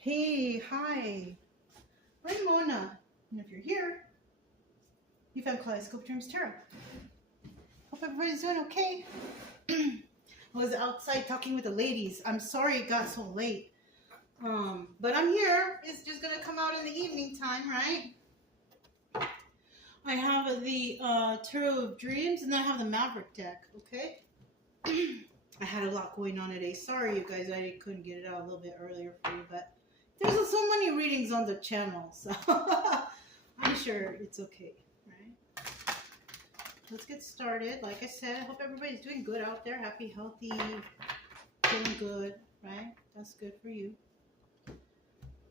Hey, hi. I'm Mona. And if you're here, you found Kaleidoscope Dreams Tarot. Hope everybody's doing okay. I was outside talking with the ladies. I'm sorry it got so late. But I'm here. It's just going to come out in the evening time, right? I have the Tarot of Dreams, and then I have the Maverick deck, okay? I had a lot going on today. Sorry, you guys, I couldn't get it out a little bit earlier for you, but there's so many readings on the channel, so I'm sure it's okay, right? Let's get started. Like I said, I hope everybody's doing good out there. Happy, healthy, feeling good, right? That's good for you.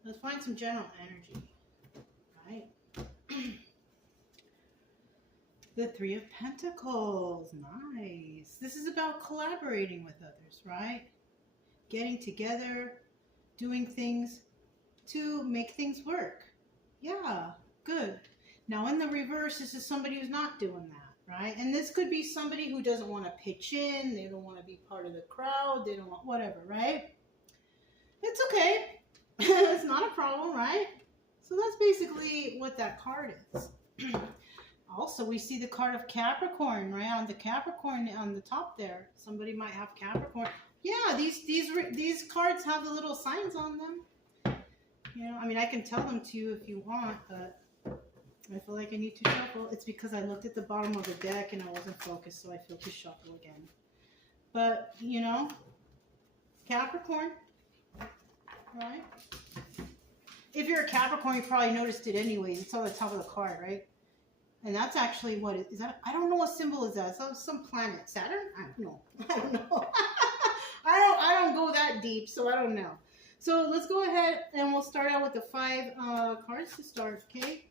Let's find some general energy, right? The Three of Pentacles. Nice. This is about collaborating with others, right? Getting together, doing things to make things work. Yeah, good. Now in the reverse, this is somebody who's not doing that, right? And this could be somebody who doesn't want to pitch in, they don't want to be part of the crowd, they don't want whatever, right? It's okay. It's not a problem, right? So that's basically what that card is. Also, we see the card of Capricorn, right? On the Capricorn on the top there. Somebody might have Capricorn. Yeah, these cards have the little signs on them. You know, I mean, I can tell them to you if you want, but I feel like I need to shuffle. It's because I looked at the bottom of the deck and I wasn't focused, so I feel to shuffle again. But, you know, Capricorn, right? If you're a Capricorn, you probably noticed it anyways. It's on the top of the card, right? And that's actually what is that? I don't know what symbol is that. It's some planet. Saturn? I don't know. I don't know. I don't go that deep, so I don't know. So let's go ahead and we'll start out with the 5 cards to start, okay?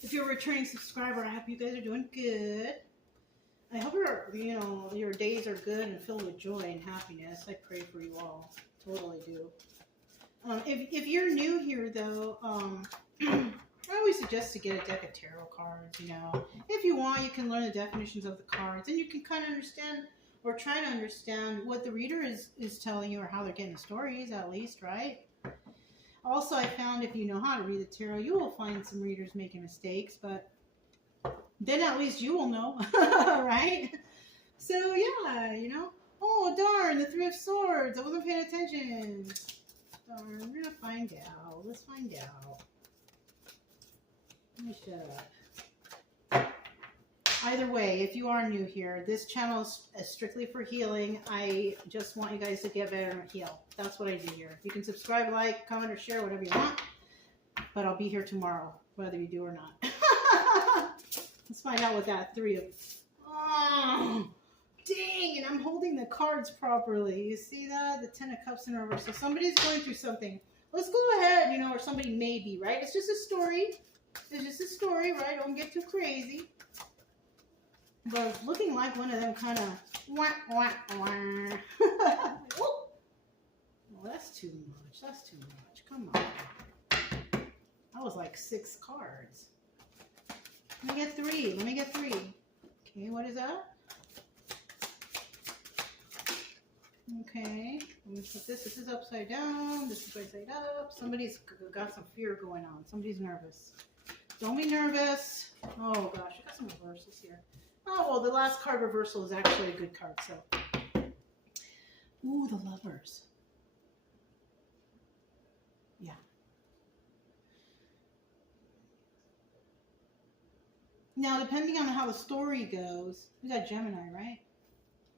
If you're a returning subscriber, I hope you guys are doing good. I hope your days are good and filled with joy and happiness. I pray for you all. Totally do. If you're new here, though, I always suggest to get a deck of tarot cards, you know. If you want, you can learn the definitions of the cards, and you can kind of understand, or try to understand, what the reader is telling you, or how they're getting the stories, at least, right? Also, I found if you know how to read the tarot, you will find some readers making mistakes, but then at least you will know, right? So, yeah, you know. Oh, darn, the 3 of Swords. I wasn't paying attention. Darn, we're going to find out. Let's find out. Let me shut up. Either way, if you are new here, this channel is strictly for healing. I just want you guys to get better and heal. That's what I do here. You can subscribe, like, comment, or share, whatever you want. But I'll be here tomorrow, whether you do or not. Let's find out what that 3 of... Oh, dang, and I'm holding the cards properly. You see that? The 10 of Cups in reverse. So somebody's going through something. Let's go ahead, you know, or somebody may be, right? It's just a story. It's just a story, right? Don't get too crazy. But looking like one of them kind of wah, wah, wah. Oh, that's too much. That's too much. Come on. That was like 6 cards. Let me get 3. Let me get 3. Okay, what is that? Okay, let me put this. This is upside down. This is right side up. Somebody's got some fear going on. Somebody's nervous. Don't be nervous. Oh gosh, I got some reversals here. Oh, well, the last card reversal is actually a good card, so. Ooh, the Lovers. Yeah. Now, depending on how the story goes, we got Gemini, right?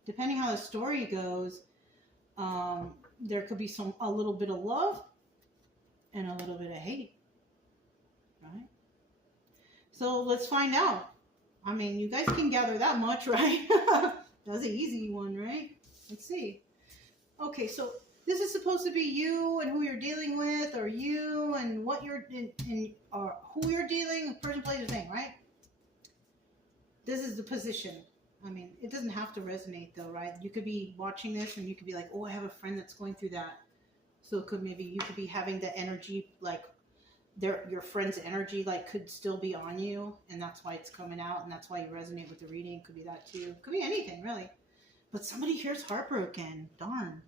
Depending how the story goes, there could be a little bit of love and a little bit of hate, right? So let's find out. I mean, you guys can gather that much, right? That's an easy one, right? Let's see. Okay, so this is supposed to be you and who you're dealing with, or you and what you're or who you're dealing, person, place, or thing, right? This is the position. I mean, it doesn't have to resonate though, right? You could be watching this and you could be like, oh, I have a friend that's going through that. So it could maybe you could be having the energy, like your friend's energy, like could still be on you, and that's why it's coming out, and that's why you resonate with the reading. Could be that too. Could be anything really. But somebody here's heartbroken. Darn.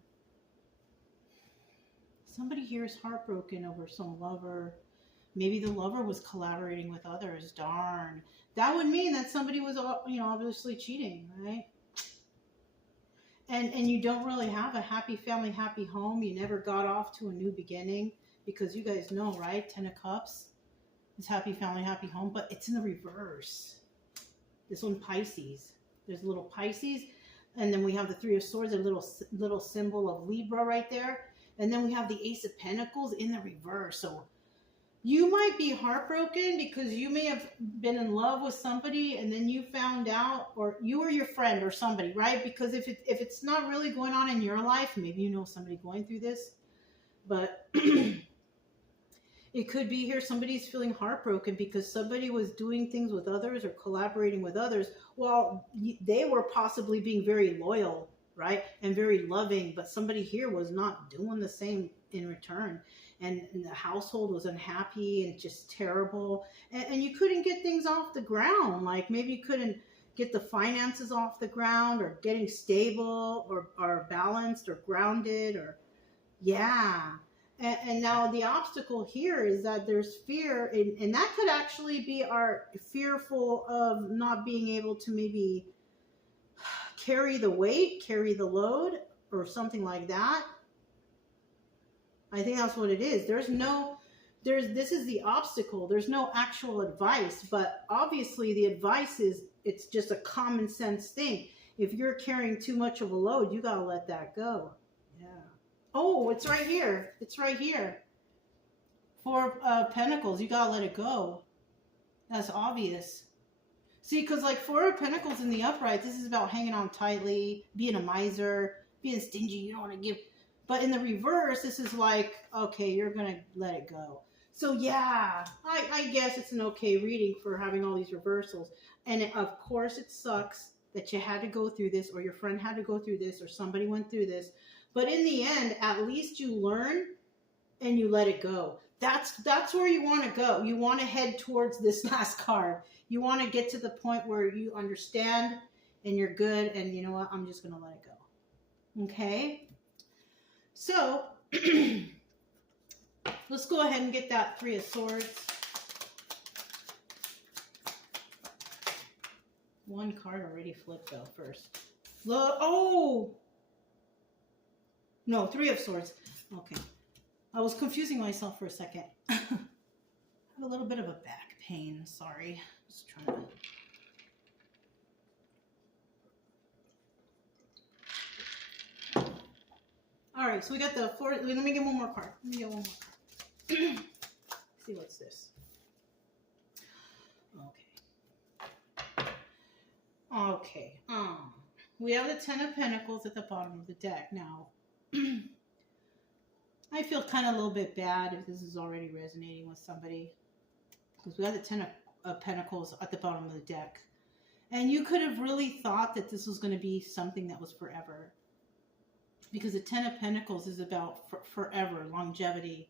Somebody here is heartbroken over some lover. Maybe the lover was collaborating with others. Darn. That would mean that somebody was, obviously cheating, right? And you don't really have a happy family, happy home. You never got off to a new beginning because you guys know, right? 10 of Cups is happy family, happy home, but it's in the reverse. This one, Pisces. There's a little Pisces, and then we have the Three of Swords, a little symbol of Libra right there. And then we have the Ace of Pentacles in the reverse. So you might be heartbroken because you may have been in love with somebody and then you found out, or you or your friend or somebody, right? Because if it's not really going on in your life, maybe you know somebody going through this, but it could be here somebody's feeling heartbroken because somebody was doing things with others or collaborating with others while they were possibly being very loyal, right? And very loving, but somebody here was not doing the same in return. And the household was unhappy and just terrible. And you couldn't get things off the ground. Like maybe you couldn't get the finances off the ground or getting stable or balanced or grounded or, yeah. And now the obstacle here is that there's fear, and that could actually be our fearful of not being able to maybe carry the weight, carry the load, or something like that. I think that's what it is. This is the obstacle. There's no actual advice, but obviously the advice is, it's just a common sense thing. If you're carrying too much of a load, you got to let that go. Yeah. Oh, it's right here. It's right here. Four of Pentacles. You got to let it go. That's obvious. See, because like Four of Pentacles in the upright, this is about hanging on tightly, being a miser, being stingy. You don't want to give. But in the reverse, this is like, okay, you're going to let it go. So yeah, I guess it's an okay reading for having all these reversals. And of course it sucks that you had to go through this, or your friend had to go through this, or somebody went through this. But in the end, at least you learn and you let it go. That's where you want to go. You want to head towards this last card. You want to get to the point where you understand and you're good. And you know what? I'm just going to let it go. Okay. So let's go ahead and get that Three of Swords. One card already flipped though first. Oh! No, Three of Swords. Okay. I was confusing myself for a second. I have a little bit of a back pain. Sorry. Just trying to... All right, so we got the four. Let me get one more card. See, what's this? Okay. We have the Ten of Pentacles at the bottom of the deck. Now, I feel kind of a little bit bad if this is already resonating with somebody, because we have the Ten of Pentacles at the bottom of the deck. And you could have really thought that this was going to be something that was forever. Because the Ten of Pentacles is about forever, longevity,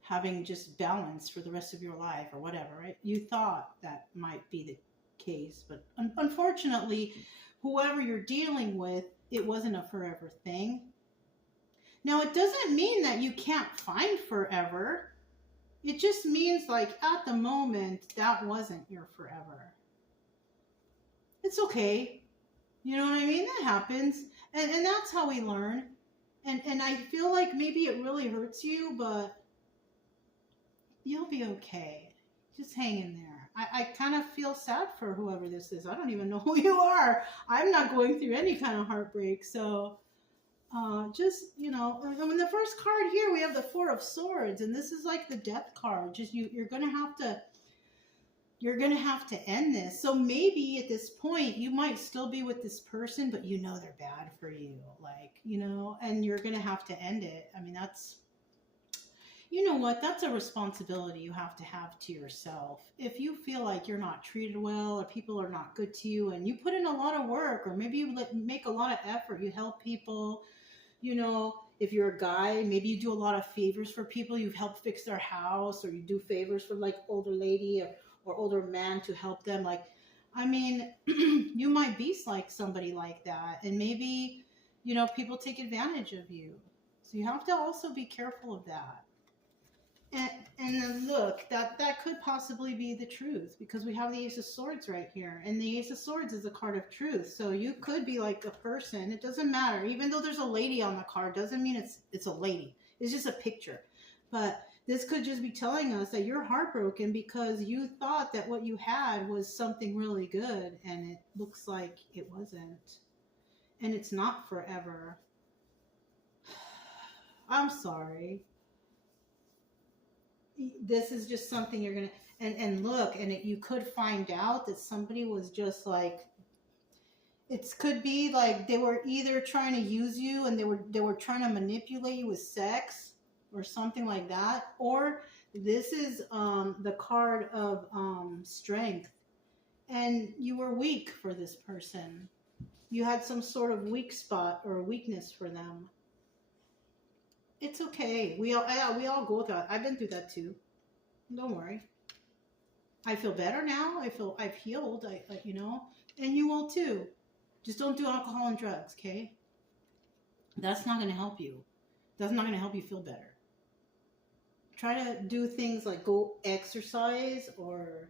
having just balance for the rest of your life or whatever, right? You thought that might be the case, but unfortunately, whoever you're dealing with, it wasn't a forever thing. Now, it doesn't mean that you can't find forever. It just means like at the moment, that wasn't your forever. It's okay. You know what I mean? That happens. And that's how we learn. And I feel like maybe it really hurts you, but you'll be okay. Just hang in there. I kind of feel sad for whoever this is. I don't even know who you are. I'm not going through any kind of heartbreak. So just, you know, I mean, the first card here, we have the Four of Swords. And this is like the death card. Just you're going to have to... You're going to have to end this. So maybe at this point, you might still be with this person, but you know they're bad for you. Like, you know, and you're going to have to end it. I mean, that's, you know what? That's a responsibility you have to yourself. If you feel like you're not treated well or people are not good to you and you put in a lot of work, or maybe you make a lot of effort, you help people, you know, if you're a guy, maybe you do a lot of favors for people. You've helped fix their house, or you do favors for like older lady or older man to help them. Like, I mean, you might be like somebody like that, and maybe, you know, people take advantage of you. So you have to also be careful of that. And then look, that could possibly be the truth, because we have the Ace of Swords right here, and the Ace of Swords is a card of truth. So you could be like a person. It doesn't matter. Even though there's a lady on the card, doesn't mean it's a lady. It's just a picture. But this could just be telling us that you're heartbroken because you thought that what you had was something really good, and it looks like it wasn't. And it's not forever. I'm sorry. This is just something you're gonna and look, and you could find out that somebody was just like, it could be like they were either trying to use you and they were trying to manipulate you with sex or something like that, or this is the card of strength, and you were weak for this person. You had some sort of weak spot or weakness for them. It's okay. We all go through that. I've been through that too. Don't worry. I feel better now. I've healed. You know, and you will too. Just don't do alcohol and drugs, okay? That's not going to help you. That's not going to help you feel better. Try to do things like go exercise or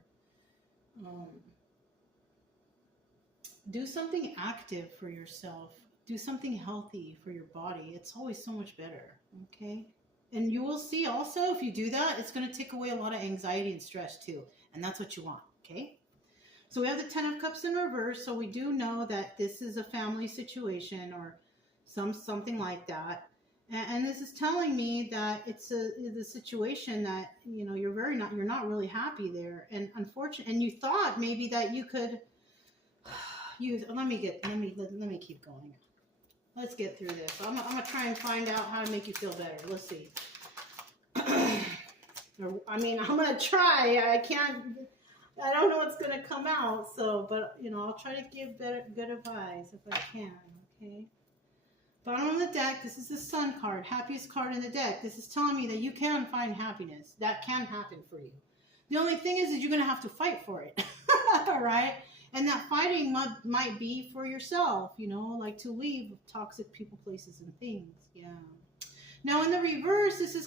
do something active for yourself. Do something healthy for your body. It's always so much better. Okay, and you will see also, if you do that, it's going to take away a lot of anxiety and stress too, and that's what you want. Okay, so we have the Ten of Cups in reverse, so we do know that this is a family situation or something like that, and this is telling me that it's the situation that, you know, you're not really happy there, and unfortunately, and you thought maybe that you could use. Let me keep going. Let's get through this. I'm going to try and find out how to make you feel better. Let's see. I mean, I'm going to try. I don't know what's going to come out. So, but, you know, I'll try to give good advice if I can. Okay. Bottom of the deck, this is the Sun card. Happiest card in the deck. This is telling me that you can find happiness. That can happen for you. The only thing is you're going to have to fight for it. All right. And that fighting might be for yourself, you know, like to leave toxic people, places, and things. Yeah. Now in the reverse, this is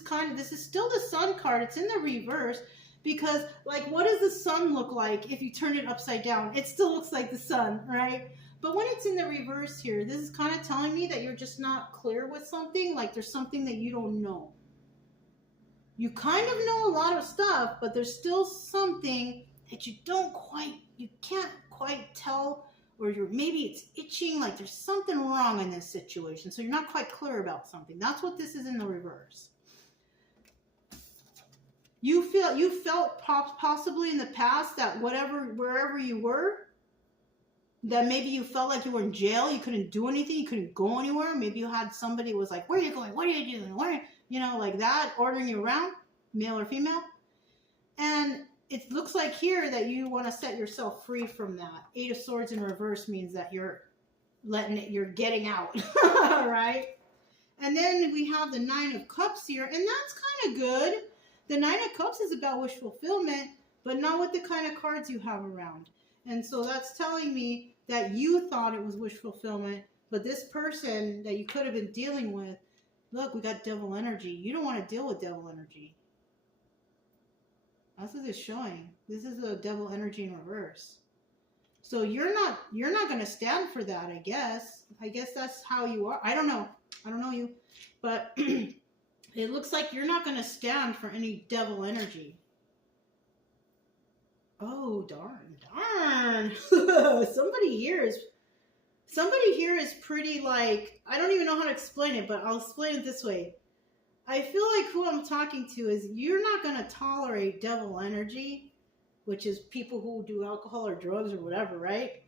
still the Sun card. It's in the reverse because, like, what does the sun look like if you turn it upside down? It still looks like the sun, right? But when it's in the reverse here, this is kind of telling me that you're just not clear with something. Like there's something that you don't know. You kind of know a lot of stuff, but there's still something that you can't quite tell, or maybe it's itching, like there's something wrong in this situation, so you're not quite clear about something. That's what this is in the reverse. You felt possibly in the past that wherever you were, that maybe you felt like you were in jail, you couldn't do anything, you couldn't go anywhere. Maybe you had somebody was like, where are you going, what are you doing, you know, like that, ordering you around, male or female. And it looks like here that you want to set yourself free from that. Eight of Swords in reverse means that you're getting out, right? And then we have the Nine of Cups here, and that's kind of good. The Nine of Cups is about wish fulfillment, but not with the kind of cards you have around. And so that's telling me that you thought it was wish fulfillment, but this person that you could have been dealing with, look, we got devil energy. You don't want to deal with devil energy. That's what it's showing. This is a devil energy in reverse. So you're not going to stand for that, I guess. I guess that's how you are. I don't know. I don't know you. But it looks like you're not going to stand for any devil energy. Oh, darn. Somebody here is pretty, like, I don't even know how to explain it, but I'll explain it this way. I feel like who I'm talking to is you're not going to tolerate devil energy, which is people who do alcohol or drugs or whatever, right?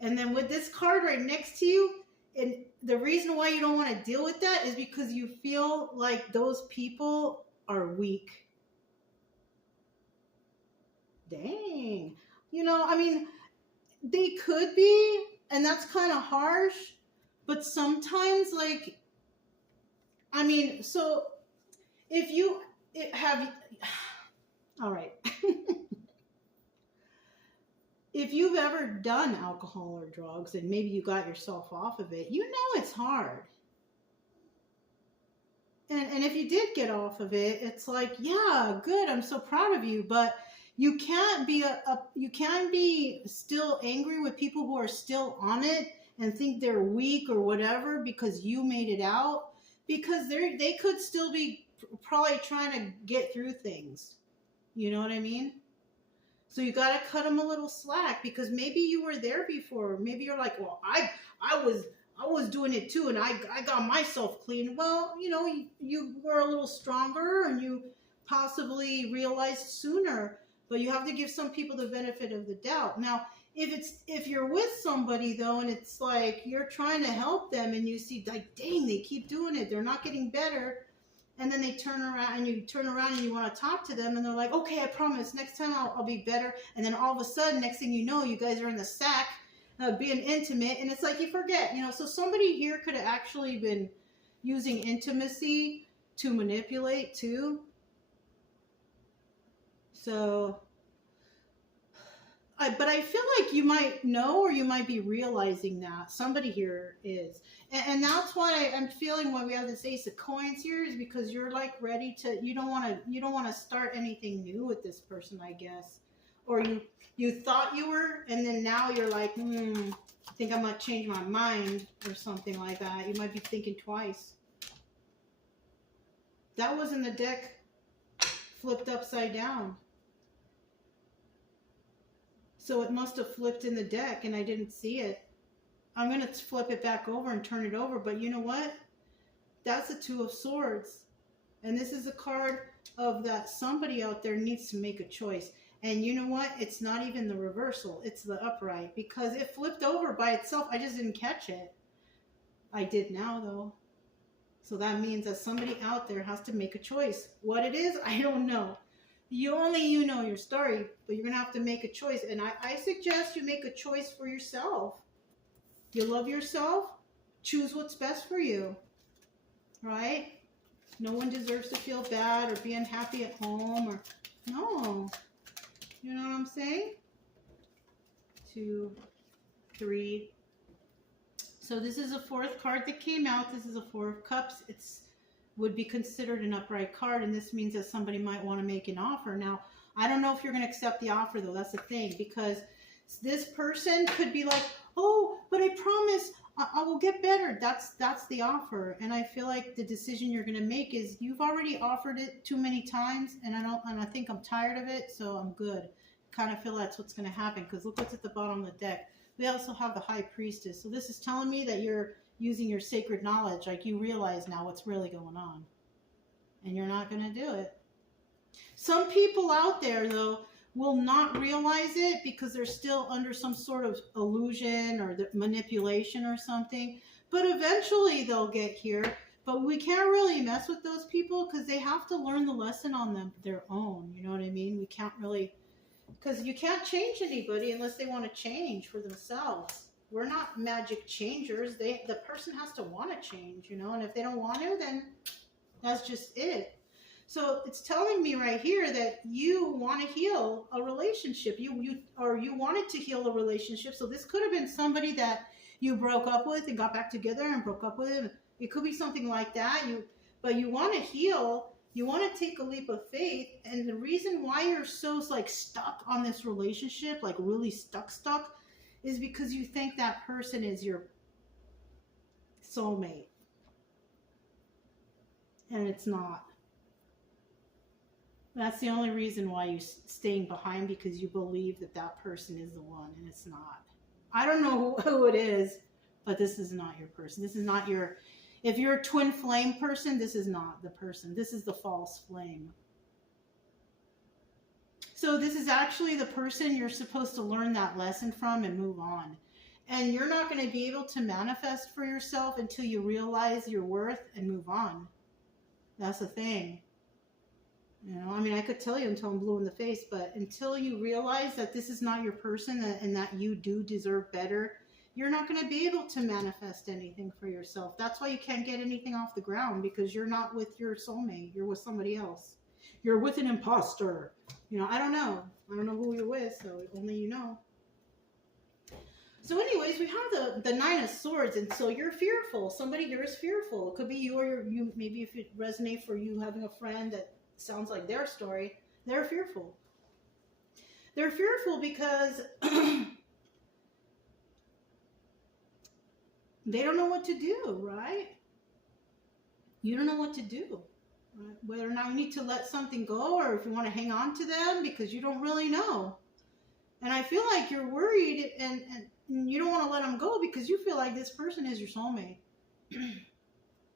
And then with this card right next to you, and the reason why you don't want to deal with that is because you feel like those people are weak. Dang. You know, I mean, they could be, and that's kind of harsh, but sometimes, like, I mean, so if you have, all right. If you've ever done alcohol or drugs and maybe you got yourself off of it, you know it's hard. And if you did get off of it, it's like, yeah, good, I'm so proud of you. But you can't be you can be still angry with people who are still on it and think they're weak or whatever because you made it out, because they could still be probably trying to get through things. You know what I mean? So you got to cut them a little slack, because maybe you were there before. Maybe you're like, well, I was doing it too, and I got myself clean. Well, you were a little stronger, and you possibly realized sooner. But you have to give some people the benefit of the doubt. Now, if you're with somebody though, and it's like you're trying to help them, and you see like, dang, they keep doing it, they're not getting better, and then they turn around, and you want to talk to them, and they're like, okay, I promise, next time I'll be better. And then all of a sudden, next thing you know, you guys are in the sack, being intimate, and it's like you forget, So somebody here could have actually been using intimacy to manipulate too. So, but I feel like you might know, or you might be realizing that somebody here is, and that's why I'm feeling when we have this Ace of Coins here, is because you're like ready to. You don't want to start anything new with this person, I guess, or you thought you were, and then now you're like, I think I might change my mind or something like that. You might be thinking twice. That was in the deck, flipped upside down. So it must have flipped in the deck and I didn't see it. I'm going to flip it back over and turn it over. But you know what? That's a Two of Swords. And this is a card of that somebody out there needs to make a choice. And you know what? It's not even the reversal. It's the upright. Because it flipped over by itself. I just didn't catch it. I did now, though. So that means that somebody out there has to make a choice. What it is, I don't know. You know your story, but you're going to have to make a choice. And I suggest you make a choice for yourself. You love yourself, choose what's best for you, right? No one deserves to feel bad or be unhappy at home, or no. You know what I'm saying? 2, 3. So this is a fourth card that came out. This is a Four of Cups. Would be considered an upright card, and this means that somebody might want to make an offer. Now, I don't know if you're going to accept the offer, though. That's the thing, because this person could be like, oh, but I promise I will get better. That's the offer. And I feel like the decision you're going to make is you've already offered it too many times, and I think I'm tired of it, so I'm good. Kind of feel that's what's going to happen, because look what's at the bottom of the deck. We also have the High Priestess. So this is telling me that you're using your sacred knowledge, like you realize now what's really going on, and you're not going to do it. Some people out there, though, will not realize it because they're still under some sort of illusion or the manipulation or something, but eventually they'll get here. But we can't really mess with those people because they have to learn the lesson on their own. You know what I mean? We can't really, because you can't change anybody unless they want to change for themselves. We're not magic changers. The person has to want to change, and if they don't want to, then that's just it. So it's telling me right here that you want to heal a relationship. You wanted to heal a relationship. So this could have been somebody that you broke up with and got back together and broke up with. It could be something like that. But you want to heal. You want to take a leap of faith. And the reason why you're so stuck on this relationship, like really stuck, is because you think that person is your soulmate. And it's not. That's the only reason why you're staying behind, because you believe that person is the one, and it's not. I don't know who it is, but this is not your person. This is not your, if you're a twin flame person, this is not the person. This is the false flame. So this is actually the person you're supposed to learn that lesson from and move on. And you're not going to be able to manifest for yourself until you realize your worth and move on. That's the thing. I could tell you until I'm blue in the face, but until you realize that this is not your person and that you do deserve better, you're not going to be able to manifest anything for yourself. That's why you can't get anything off the ground, because you're not with your soulmate. You're with somebody else. You're with an imposter. I don't know. I don't know who you're with, so only you know. So anyways, we have the Nine of Swords, and so you're fearful. Somebody here is fearful. It could be you, or you. Maybe if it resonates for you having a friend that sounds like their story, they're fearful. They're fearful because they don't know what to do, right? You don't know what to do. Right? Whether or not you need to let something go, or if you want to hang on to them because you don't really know. And I feel like you're worried and you don't want to let them go because you feel like this person is your soulmate.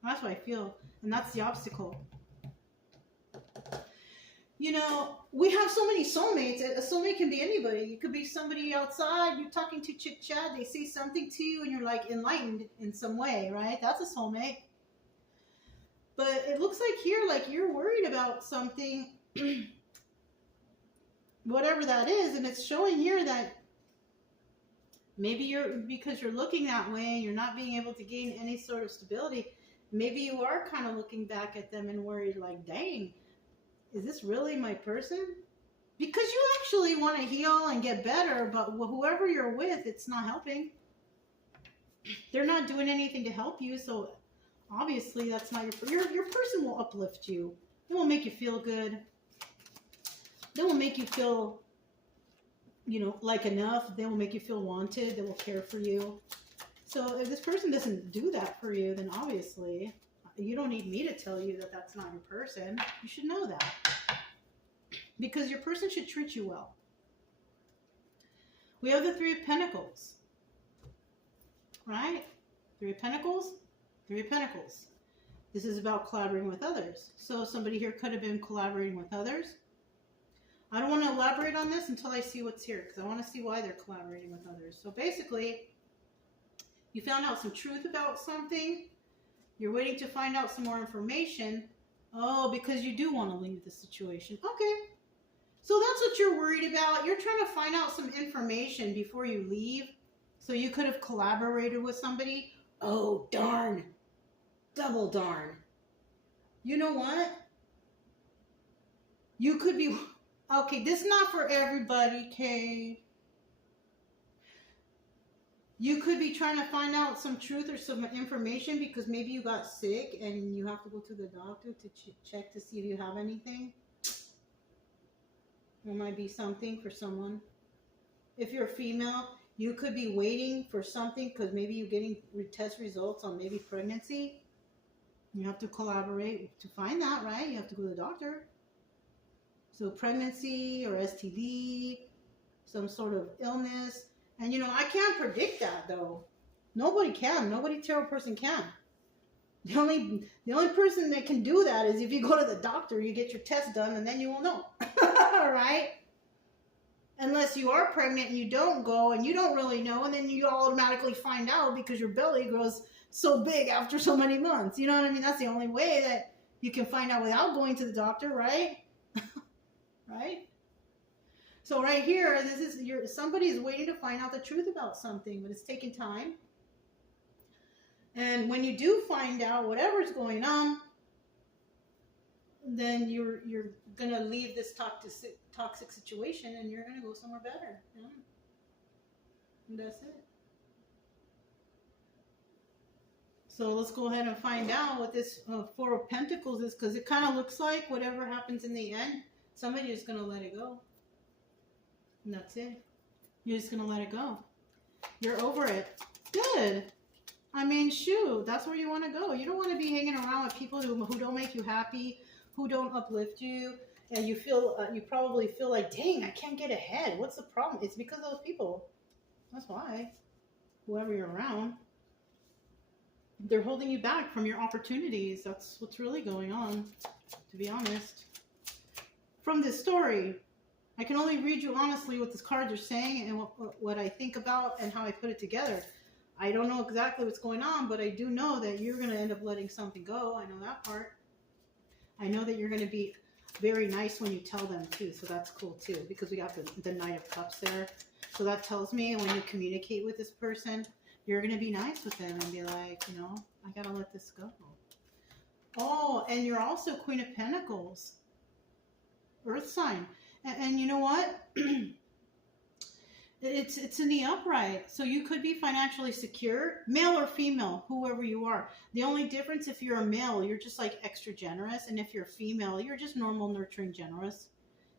That's what I feel. And that's the obstacle. You know, we have so many soulmates. A soulmate can be anybody. It could be somebody outside. You're talking to chit chat. They say something to you and you're like enlightened in some way, right? That's a soulmate. But it looks like here, like you're worried about something, whatever that is. And it's showing here that maybe because you're looking that way and you're not being able to gain any sort of stability, maybe you are kind of looking back at them and worried like, dang, is this really my person? Because you actually want to heal and get better, but whoever you're with, it's not helping. They're not doing anything to help you, so obviously that's not your person will uplift you. They will make you feel good. They will make you feel, you know, like enough. They will make you feel wanted. They will care for you. So if this person doesn't do that for you, then obviously you don't need me to tell you that that's not your person. You should know that. Because your person should treat you well. We have the Three of Pentacles. Right? Three of Pentacles. Three of Pentacles. This is about collaborating with others. So somebody here could have been collaborating with others. I don't want to elaborate on this until I see what's here, because I want to see why they're collaborating with others. So basically, you found out some truth about something. You're waiting to find out some more information. Oh, because you do want to leave the situation. Okay. So that's what you're worried about. You're trying to find out some information before you leave. So you could have collaborated with somebody. Oh, darn. Double darn. You know what? You could be... Okay, this is not for everybody, okay? You could be trying to find out some truth or some information because maybe you got sick and you have to go to the doctor to check to see if you have anything. There might be something for someone. If you're a female, you could be waiting for something because maybe you're getting test results on maybe pregnancy. You have to collaborate to find that, right? You have to go to the doctor. So pregnancy or STD, some sort of illness. And, you know, I can't predict that, though. Nobody can. Nobody tarot person can. The only person that can do that is if you go to the doctor, you get your test done, and then you will know. All right? Unless you are pregnant and you don't go and you don't really know, and then you automatically find out because your belly grows so big after so many months. You know what I mean? That's the only way that you can find out without going to the doctor, right? Right? So right here, this is somebody is waiting to find out the truth about something, but it's taking time. And when you do find out whatever's going on, then you're gonna leave this toxic situation and you're gonna go somewhere better. Yeah. And that's it. So let's go ahead and find out what this Four of Pentacles is, because it kind of looks like whatever happens in the end, somebody is gonna let it go. And that's it. You're just gonna let it go. You're over it. Good. I mean, shoot, that's where you want to go. You don't want to be hanging around with people who don't make you happy, who don't uplift you, and you probably feel like, dang, I can't get ahead. What's the problem? It's because of those people. That's why. Whoever you're around, they're holding you back from your opportunities. That's what's really going on, to be honest. From this story, I can only read you honestly what these cards are saying and what I think about and how I put it together. I don't know exactly what's going on, but I do know that you're going to end up letting something go. I know that part. I know that you're going to be very nice when you tell them too, so that's cool too, because we got the Knight of Cups there. So that tells me when you communicate with this person, you're going to be nice with them and be like, you know, I got to let this go. Oh, and you're also Queen of Pentacles. Earth sign. And you know what? It's in the upright. So you could be financially secure, male or female, whoever you are. The only difference, if you're a male, you're just like extra generous, and if you're female, you're just normal, nurturing, generous.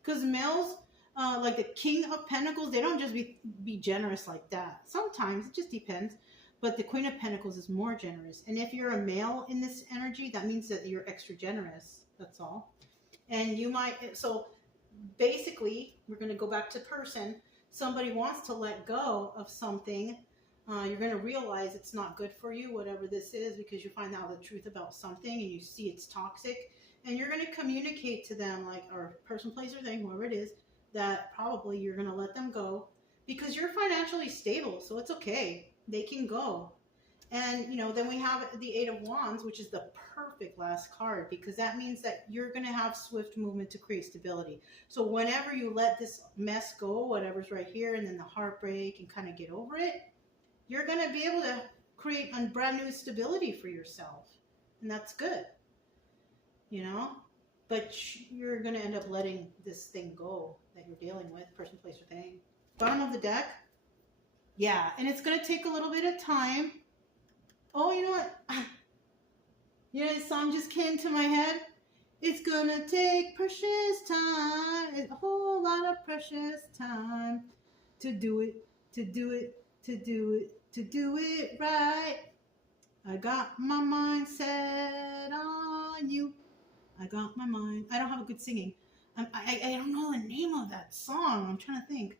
Because males, like the King of Pentacles, they don't just be generous like that. Sometimes it just depends. But the Queen of Pentacles is more generous. And if you're a male in this energy, that means that you're extra generous. That's all. And you might, so basically, we're going to go back to person. Somebody wants to let go of something. You're going to realize it's not good for you, whatever this is, because you find out the truth about something and you see it's toxic. And you're going to communicate to them, like, or person, place, or thing, whoever it is, that probably you're going to let them go because you're financially stable. So it's okay. They can go. And, you know, then we have the Eight of Wands, which is the perfect last card, because that means that you're going to have swift movement to create stability. So whenever you let this mess go, whatever's right here, and then the heartbreak, and kind of get over it, you're going to be able to create a brand new stability for yourself. And that's good, you know? But you're going to end up letting this thing go that you're dealing with, person, place, or thing. Bottom of the deck. Yeah, and it's going to take a little bit of time. Oh, you know what? You know, this song just came to my head. It's gonna take precious time, a whole lot of precious time to do it, to do it, to do it, to do it right. I got my mind set on you. I got my mind. I don't have a good singing. I don't know the name of that song. I'm trying to think.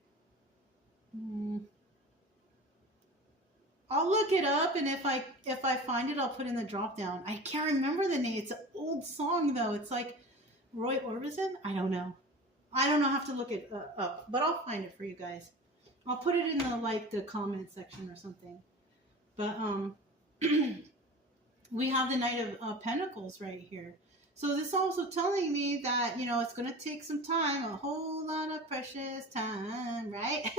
I'll look it up, and if I find it, I'll put in the drop down. I can't remember the name. It's an old song though. It's like Roy Orbison. I don't know. I have to look it up, but I'll find it for you guys. I'll put it in the comment section or something. But we have the Knight of Pentacles right here. So this is also telling me that, you know, it's going to take some time, a whole lot of precious time, right?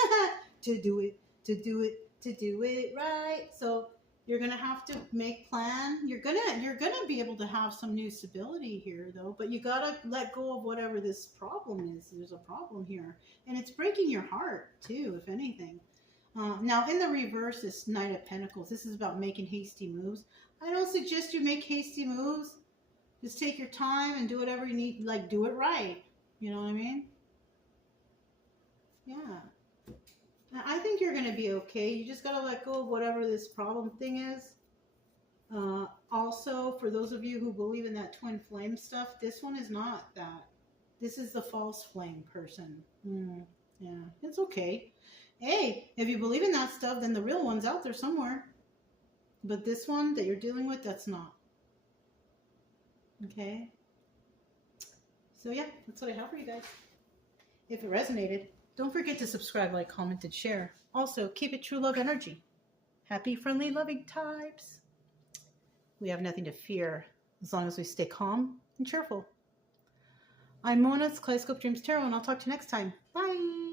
to do it, to do it. To do it right. So you're gonna have to make plan. You're gonna be able to have some new stability here though, but you gotta let go of whatever this problem is. There's a problem here, and it's breaking your heart too, if anything. Now in the reverse, this Knight of Pentacles, this is about making hasty moves. I don't suggest you make hasty moves. Just take your time and do whatever you need, like do it right. You know what I mean? Yeah. I think you're going to be okay. You just got to let go of whatever this problem thing is. Also, for those of you who believe in that twin flame stuff, this one is not that. This is the false flame person. Yeah, it's okay. Hey, if you believe in that stuff, then the real one's out there somewhere. But this one that you're dealing with, that's not. Okay? So yeah, that's what I have for you guys. If it resonated, don't forget to subscribe, like, comment, and share. Also, keep it true love energy. Happy, friendly, loving types. We have nothing to fear as long as we stay calm and cheerful. I'm Mona's Kaleidoscope Dreams Tarot, and I'll talk to you next time. Bye.